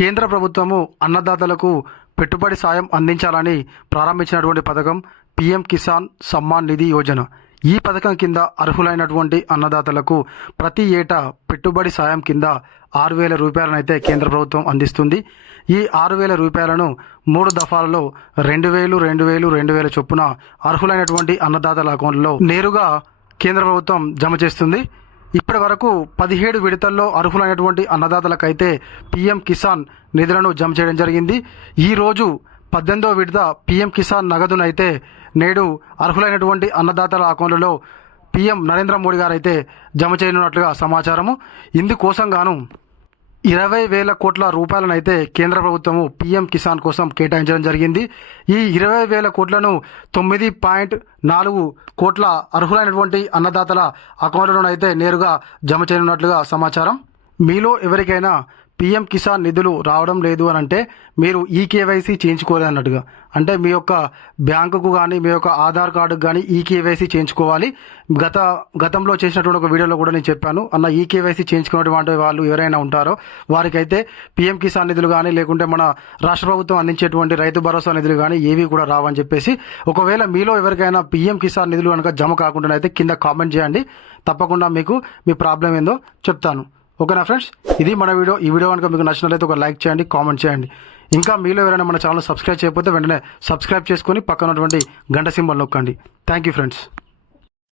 కేంద్ర ప్రభుత్వము అన్నదాతలకు పెట్టుబడి సాయం అందించాలని ప్రారంభించినటువంటి పథకం పీఎం కిసాన్ సమ్మాన్ నిధి యోజన. ఈ పథకం కింద అర్హులైనటువంటి అన్నదాతలకు ప్రతి ఏటా పెట్టుబడి సాయం కింద ఆరు వేల రూపాయలనైతే కేంద్ర ప్రభుత్వం అందిస్తుంది. ఈ ఆరు వేల రూపాయలను మూడు దఫాలలో రెండు వేలు రెండు వేలు రెండు వేల చొప్పున అర్హులైనటువంటి అన్నదాతల అకౌంట్లో నేరుగా కేంద్ర ప్రభుత్వం జమ చేస్తుంది. ఇప్పటి వరకు పదిహేడు విడతల్లో అర్హులైనటువంటి అన్నదాతలకైతే పీఎం కిసాన్ నిధులను జమ చేయడం జరిగింది. ఈ రోజు పద్దెనిమిదో విడత పీఎం కిసాన్ నగదునైతే నేడు అర్హులైనటువంటి అన్నదాతల అకౌంట్లలో పీఎం నరేంద్ర మోడీ గారైతే జమ చేయనున్నట్లుగా సమాచారము. ఇందుకోసం గాను ఇరవై వేల కోట్ల రూపాయలనైతే కేంద్ర ప్రభుత్వము పీఎం కిసాన్ కోసం కేటాయించడం జరిగింది. ఈ ఇరవై వేల కోట్లను తొమ్మిది పాయింట్ నాలుగు కోట్ల అర్హులైనటువంటి అన్నదాతల అకౌంట్లలోనైతే నేరుగా జమ చేయనున్నట్లుగా సమాచారం. మీలో ఎవరికైనా పీఎం కిసాన్ నిధులు రావడం లేదు అని అంటే మీరు ఈ కేవైసీ చేయించుకోలేదు అన్నట్టుగా అంటే మీ యొక్క బ్యాంకుకు కానీ మీ యొక్క ఆధార్ కార్డుకు కానీ ఈ కేవైసీ చేయించుకోవాలి. గత గతంలో చేసినటువంటి ఒక వీడియోలో కూడా నేను చెప్పాను. అన్న ఈ కేవైసీ చేయించుకున్నటువంటి వాళ్ళు ఎవరైనా ఉంటారో వారికైతే పీఎం కిసాన్ నిధులు కానీ లేకుంటే మన రాష్ట్ర ప్రభుత్వం అందించేటువంటి రైతు భరోసా నిధులు కానీ ఏవి కూడా రావని చెప్పేసి ఒకవేళ మీలో ఎవరికైనా పీఎం కిసాన్ నిధులు కనుక జమ కాకుండా అయితే కింద కామెంట్ చేయండి. తప్పకుండా మీకు మీ ప్రాబ్లం ఏందో చెప్తాను. ఓకేనా ఫ్రెండ్స్? ఇది మన వీడియో. ఈ వీడియో కనుక మీకు నచ్చినట్లయితే ఒక లైక్ చేయండి కామెంట్ చేయండి. ఇంకా మీలో ఎవరైనా మన ఛానల్ సబ్స్క్రైబ్ చేయకపోతే వెంటనే సబ్స్క్రైబ్ చేసుకొని పక్కన ఉన్నటువంటి గంట సింబల్ నొక్కండి. Thank you friends.